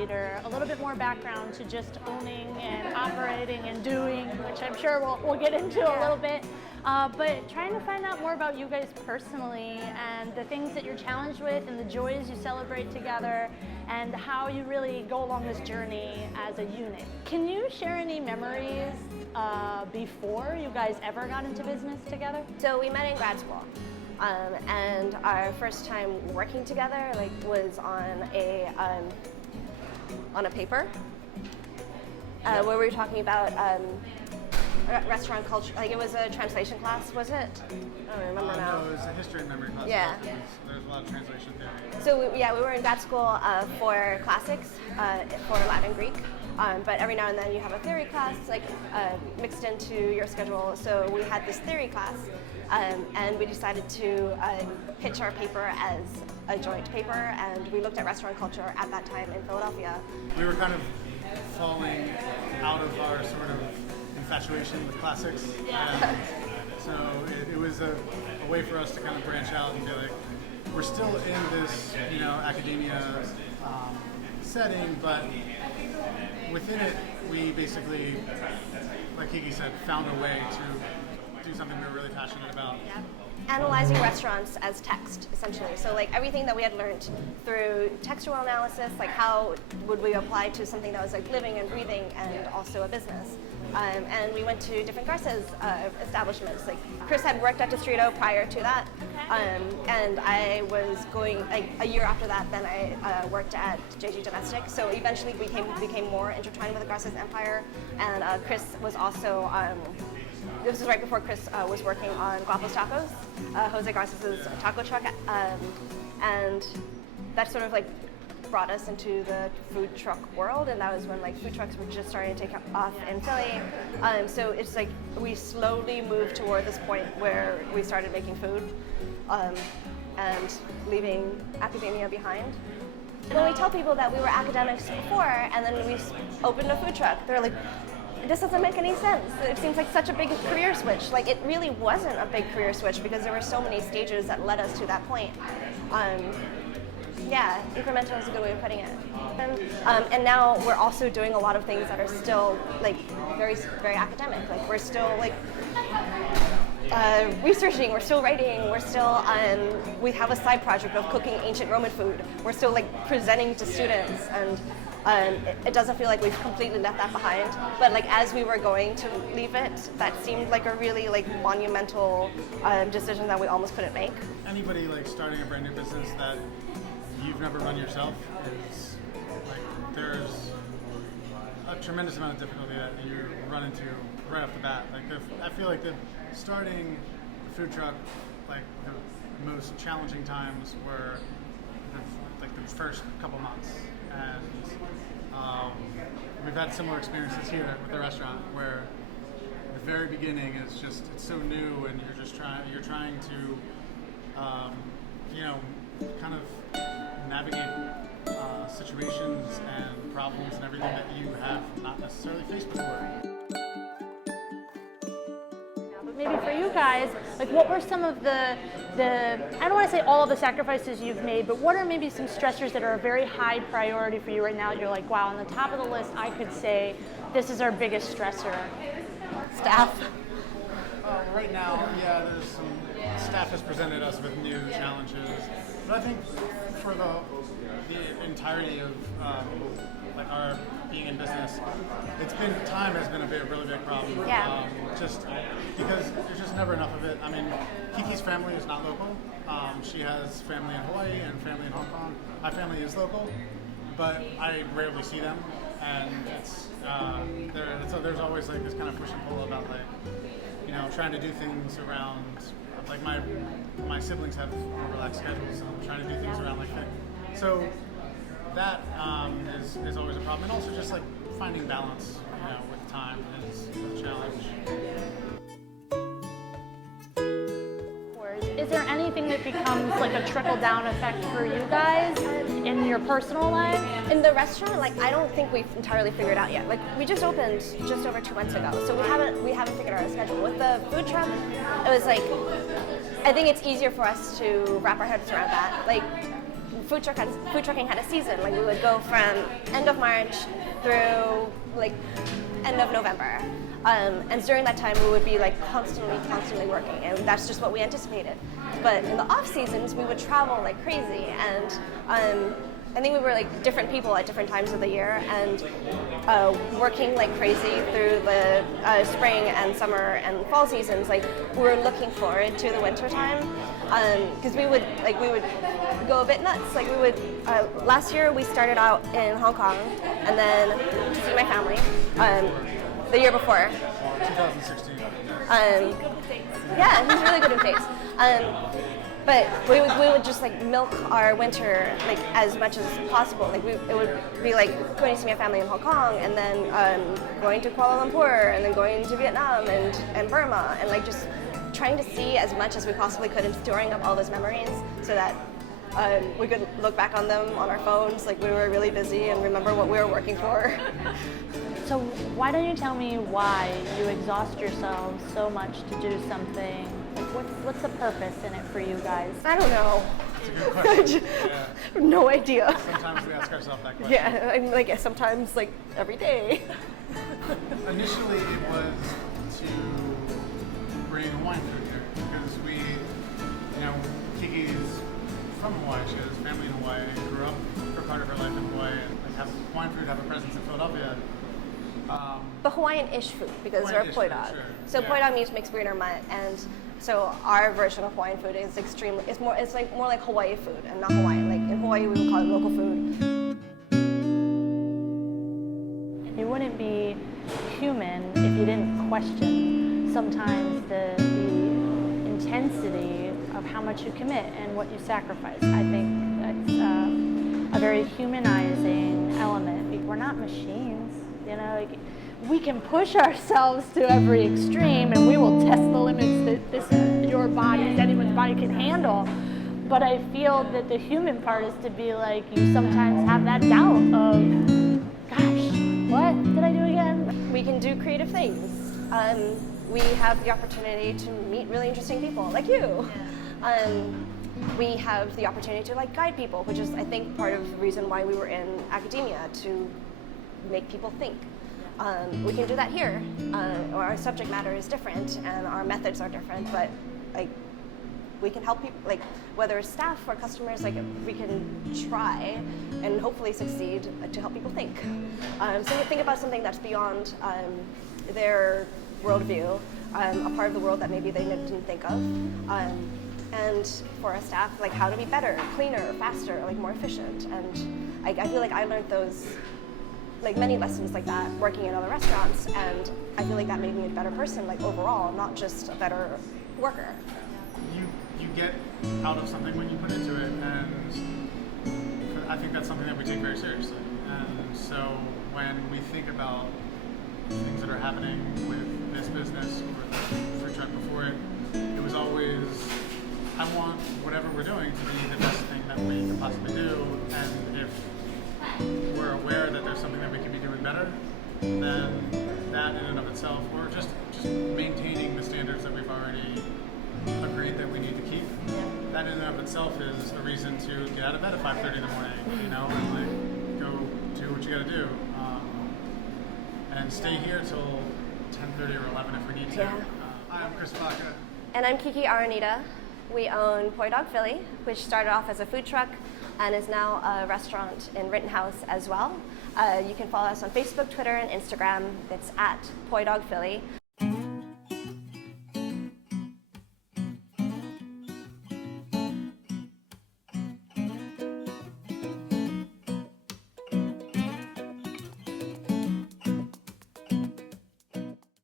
leader, a little bit more background to just owning and operating and doing, which I'm sure we'll get into a little bit. But trying to find out more about you guys personally and the things that you're challenged with and the joys you celebrate together and how you really go along this journey as a unit. Can you share any memories before you guys ever got into business together? So we met in grad school. And our first time working together was on a paper where we were talking about restaurant culture. Like it was a translation class, was it? I don't remember now. No, it was a history and memory class. Yeah. There's a lot of translation theory. So we were in grad school for classics, for Latin and Greek. But every now and then you have a theory class mixed into your schedule. So we had this theory class, and we decided to pitch our paper as a joint paper, and we looked at restaurant culture at that time in Philadelphia. We were kind of falling out of our sort of infatuation with classics. Yeah. So it was a way for us to kind of branch out and be like, we're still in this, academia setting, but within it, we basically, like Kiki said, found a way to do something we were really passionate about. Yeah. Analyzing restaurants as text, essentially. So everything that we had learned through textual analysis, how would we apply to something that was living and breathing and also a business. And we went to different Garces establishments. Chris had worked at Distrito prior to that, and I was going a year after that. Then I worked at JG Domestic. So eventually we became more intertwined with the Garces empire. And Chris was also. This was right before Chris was working on Guapos Tacos, Jose Garces' taco truck, and that sort of brought us into the food truck world, and that was when food trucks were just starting to take off in Philly. So it's we slowly moved toward this point where we started making food and leaving academia behind. When we tell people that we were academics before and then we opened a food truck, they're like, this doesn't make any sense. It seems like such a big career switch. It really wasn't a big career switch because there were so many stages that led us to that point. Yeah, incremental is a good way of putting it. And now we're also doing a lot of things that are still very, very academic. We're still researching, we're still writing, we're still we have a side project of cooking ancient Roman food. We're still presenting to students, and it doesn't feel like we've completely left that behind. But as we were going to leave it, that seemed like a really monumental decision that we almost couldn't make. Anybody starting a brand new business that you've never run yourself is there's a tremendous amount of difficulty that you run into right off the bat. I feel like starting a food truck, the most challenging times were the first couple months, and we've had similar experiences here with the restaurant where the very beginning is just it's so new, and you're trying to kind of navigate situations and problems and everything that you have not necessarily faced before. But maybe for you guys, what were some of the I don't want to say all of the sacrifices you've made, but what are maybe some stressors that are a very high priority for you right now that you're wow, on the top of the list, I could say this is our biggest stressor? Staff. Right now, there's some staff has presented us with new challenges, but I think for the entirety of our being in business, time has been a really big problem. Yeah. Just because there's just never enough of it. I mean, Kiki's family is not local. She has family in Hawaii and family in Hong Kong. My family is local, but I rarely see them, and it's so there's always this kind of push and pull about trying to do things around my siblings have more relaxed schedules, so I'm trying to do things around that. So that is always a problem, and also just finding balance with time is a challenge. Is there anything that becomes a trickle-down effect for you guys in your personal life? In the restaurant, I don't think we've entirely figured out yet. We just opened just over 2 months ago, so we haven't figured out our schedule. With the food truck, it was I think it's easier for us to wrap our heads around that. trucking had a season. Like we would go from end of March through like end of November. And during that time, we would be like constantly working, and that's just what we anticipated. But in the off seasons, we would travel like crazy, and I think we were like different people at different times of the year, and working like crazy through the spring and summer and fall seasons. Like we were looking forward to the winter time, because we would go a bit nuts. Like we would last year we started out in Hong Kong, and then to see my family. The year before. 2016. Yeah, he's really good with dates. But we would just like milk our winter like as much as possible. Like it would be like going to see my family in Hong Kong, and then going to Kuala Lumpur, and then going to Vietnam and Burma, and like just trying to see as much as we possibly could and storing up all those memories so that we could look back on them on our phones like we were really busy and remember what we were working for. So why don't you tell me why you exhaust yourselves so much to do something? Like what's the purpose in it for you guys? I don't know. It's a good question. Yeah. No idea. Sometimes we ask ourselves that question. Yeah, I mean, like sometimes like every day. Initially, it was to bring Hawaiian food here because we, Kiki's from Hawaii. She has family in Hawaii. Grew up for part of her life in Hawaii, and like have Hawaiian food have a presence in Philadelphia. But Hawaiian-ish food because they're Hawaiian-ish poi food, dog. sure. So Yeah. poi dog means mixed breed or mutt, and so our version of Hawaiian food is extremely. It's more like Hawaii food and not Hawaiian. Like in Hawaii, we would call it local food. You wouldn't be human if you didn't question sometimes the intensity of how much you commit and what you sacrifice. I think that's a very humanizing element. We're not machines, like we can push ourselves to every extreme and we will test the limits that your body, anyone's body can handle. But I feel that the human part is to be like, you sometimes have that doubt of, gosh, what did I do again? We can do creative things. We have the opportunity to meet really interesting people like you. We have the opportunity to like guide people, which is I think part of the reason why we were in academia, to make people think. We can do that here. Our subject matter is different and our methods are different, but like we can help people, like whether it's staff or customers, like we can try and hopefully succeed to help people think. So you think about something that's beyond their worldview, a part of the world that maybe they didn't think of. And for our staff, like how to be better, cleaner, faster, like more efficient. And I feel like I learned those, like many lessons like that working in other restaurants, and I feel like that made me a better person, like overall, not just a better worker. You get out of something when you put into it, and I think that's something that we take very seriously. And so when we think about things that are happening with this business or the food truck before it, it was always, I want whatever we're doing to be the best thing that we can possibly do, and if we're aware that there's something that we can be doing better, then that in and of itself, or just maintaining the standards that we've already agreed that we need to keep, that in and of itself is a reason to get out of bed at 5:30 in the morning, and like go do what you got to do, and stay here till 10:30 or 11 if we need to. Yeah. I'm Chris Baca. And I'm Kiki Aranita. We own Poi Dog Philly, which started off as a food truck and is now a restaurant in Rittenhouse as well. You can follow us on Facebook, Twitter, and Instagram. It's at Poi Dog Philly.